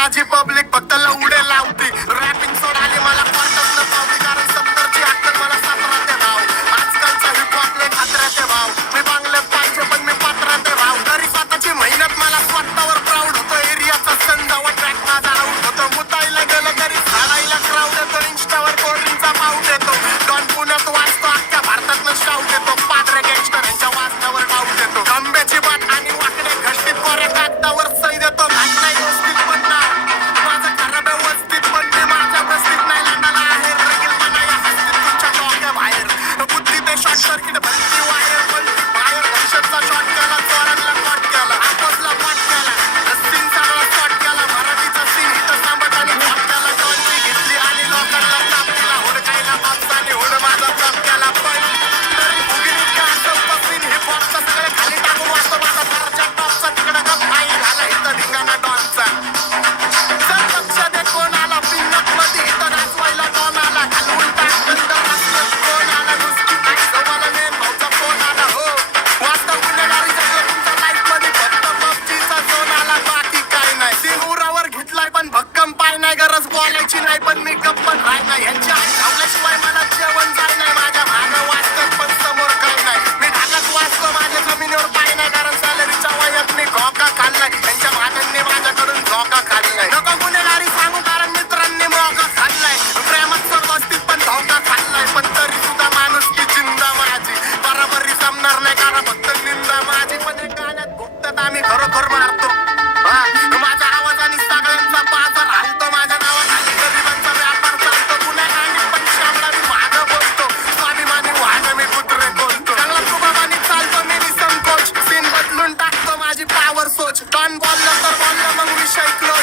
माझी पब्लिक फक्त लवडे लावती. रॅपिंग सोडाली मला कॉन्टॅक्ट न पावती, कारण 70ची अक्कल मला 17 ते भाव. आजकालचा हिप हॉप लय खात्र्याचे भाव. मी बांगल्यात पाहिजे पण मी पात्राते भाव. तरी स्वतःची मेहनत मला स्वतःवर प्राऊड होतो. एरियाचा संजावा ट्रॅक माझा आऊट होतो. मुताईला गेलं तरी झाडायला क्राऊड येतो. इंस्टावर कोल्ड्रिंकचा पाऊट येतो. डॉन पुण्यात वाजतो, अख्ख्या भारतातनं शाऊट येतो. पादरे गँगस्टर यांच्या वाजण्यावर डाऊट येतो. खंब्याची बात आणि वाकडे घष्टीत कोऱ्या कागदावर सही देतो. घाट नाही व्यवस्थित पण नाव माझं खराब व्यवस्थित पण मी माझ्या बस्तीत नाही लढाला आहे. रगीलपणा या हस्तीत तुमच्या डोक्या बाहेर. बुद्धी ते शॉर्ट सर्किट भरती वायर पलटी बाहेर. दहशतचा शॉट केला, चोरांना कॉट केला, आपसला पॉट केला, सीन सगळा शॉट केला. मराठीचा सीन इथं सांबट आणि शॉट केला. टॉलची घेतली आणि लोकांना तापलेला. हुडकायला पावसाने हुड माझा फ्लॉप केला. पण तरी भुगिनीत का असं सीन हिप हॉपचा सगळे खाली टाकून वाचतो माझा दर्जा टॉपचा. तिकडं का पायी झाला इथं धिंगाणा डॉनचा. जर लक्ष दे कोण आला पिन्नत मध्ये इथं नाचवायला डॉन आला. घालवून टाकलं रस्त्यात कोण आला. नुसती नाही जवळ मेन भाऊचा फोन आला. हो वाजता गुन्हेगारी सगळं तुमच्या लाईफ मध्ये फक्त पबजीचा झोन आला. बाकी काय नाही. सीन उरावर घेतलाय पण भक्कम पाय नाही. गरज बोलायची नाही पण मी गप्प पण राह नाही. यांच्या आई धावल्याशिवाय मला जेवण जाय नाही. माझ्या भानं वाचतात पण समोर काय नाही. मी ढाकात वाचतो माझ्या जमिनीवर पाय नाही. कारण सॅलरीच्या वयात मी घोका खाल्लाय. त्यांच्या भागांनी माझ्याकडून झोका खाल्लाय. नको गुन्हेगारी सांगू कारण मित्रांनी मोका खाल्लाय. प्रेमात सर्वस्थित पण धोका खाल्लाय. पण तरी सुद्धा माणूस की जिंदा माझी बराबरी जमणार नाही कारण फक्त निंदा माझी. पण हे गाण्यात भुकतात आम्ही खरोखर मारतो. माझा आवाज आणि सगळ्यांचा बाजार हलतो. माझ्या नावाखाली गरिबांचा व्यापार चालतो. गुन्हेगारी पण श्यामला मी मागं बोलतो. स्वाभिमानी वाहन मी कुत्रे बोलतो. चांगला सुभावानी चालतो मी संकोच. सीन बदलून टाकतो माझी पावर सोच. डॉन बोललं तर बोललं मग विषय क्लोज.